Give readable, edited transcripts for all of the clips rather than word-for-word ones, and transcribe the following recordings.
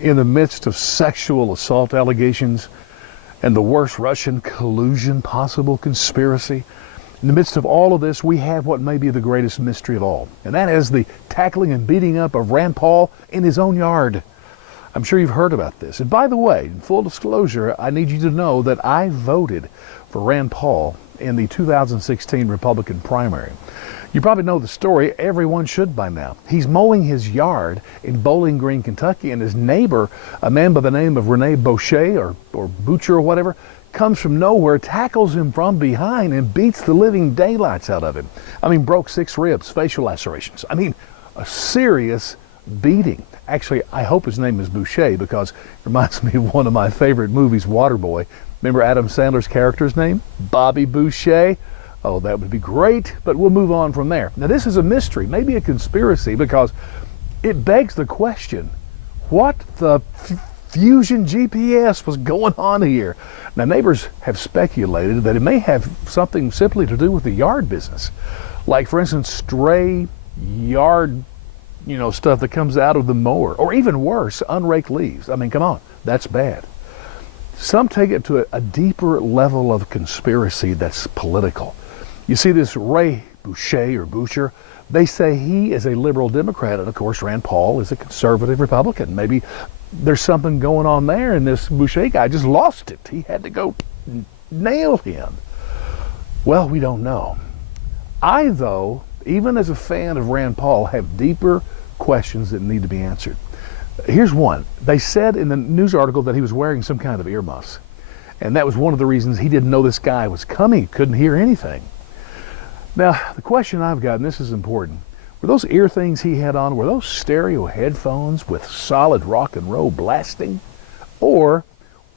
in the midst of sexual assault allegations and the worst Russian collusion possible conspiracy, in the midst of all of this, we have what may be the greatest mystery of all, and that is the tackling and beating up of Rand Paul in his own yard. I'm sure you've heard about this. And by the way, in full disclosure, I need you to know that I voted for Rand Paul in the 2016 Republican primary. You probably know the story. Everyone should by now. He's mowing his yard in Bowling Green, Kentucky, and his neighbor, a man by the name of Rene Boucher or Boucher or whatever, comes from nowhere, tackles him from behind, and beats the living daylights out of him. I mean, broke 6 ribs, facial lacerations. I mean, a serious beating. Actually, I hope his name is Boucher because it reminds me of one of my favorite movies, Waterboy. Remember Adam Sandler's character's name? Bobby Boucher. Oh, that would be great, but we'll move on from there. Now, this is a mystery, maybe a conspiracy, because it begs the question, what the fusion GPS was going on here? Now, neighbors have speculated that it may have something simply to do with the yard business. Like, for instance, stray yard, stuff that comes out of the mower, or even worse, unraked leaves. I mean, come on, that's bad. Some take it to a deeper level of conspiracy that's political. You see this Rene Boucher, they say he is a liberal Democrat, and of course Rand Paul is a conservative Republican. Maybe there's something going on there, and this Boucher guy just lost it. He had to go nail him. Well, we don't know. I, though, even as a fan of Rand Paul, have deeper questions that need to be answered. Here's one. They said in the news article that he was wearing some kind of earmuffs, and that was one of the reasons he didn't know this guy was coming. He couldn't hear anything. Now, the question I've got, and this is important, were those ear things he had on, were those stereo headphones with solid rock and roll blasting? Or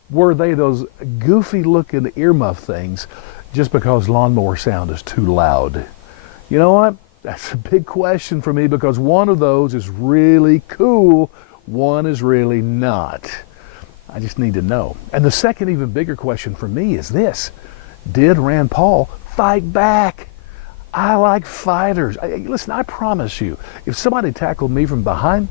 were they those goofy looking earmuff things just because lawnmower sound is too loud? You know what? That's a big question for me, because one of those is really cool, one is really not. I just need to know. And the second, even bigger question for me is this: did Rand Paul fight back? I like fighters. Listen, I promise you, if somebody tackled me from behind,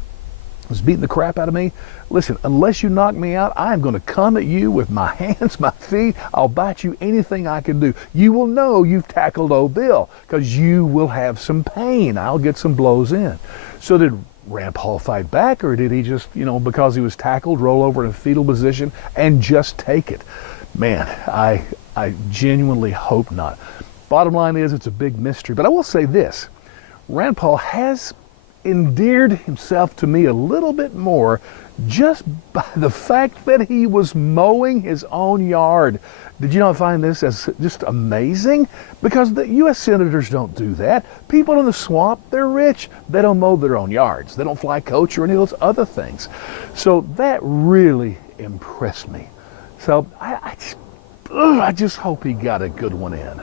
was beating the crap out of me, listen, unless you knock me out, I am going to come at you with my hands, my feet. I'll bite you anything I can do. You will know you've tackled old Bill, because you will have some pain. I'll get some blows in. So did Rand Paul fight back, or did he just, because he was tackled, roll over in a fetal position and just take it? Man, I genuinely hope not. Bottom line is, it's a big mystery. But I will say this: Rand Paul has endeared himself to me a little bit more just by the fact that he was mowing his own yard. Did you not find this as just amazing? Because the U.S. senators don't do that. People in the swamp, they're rich. They don't mow their own yards. They don't fly coach or any of those other things. So that really impressed me. So I just hope he got a good one in.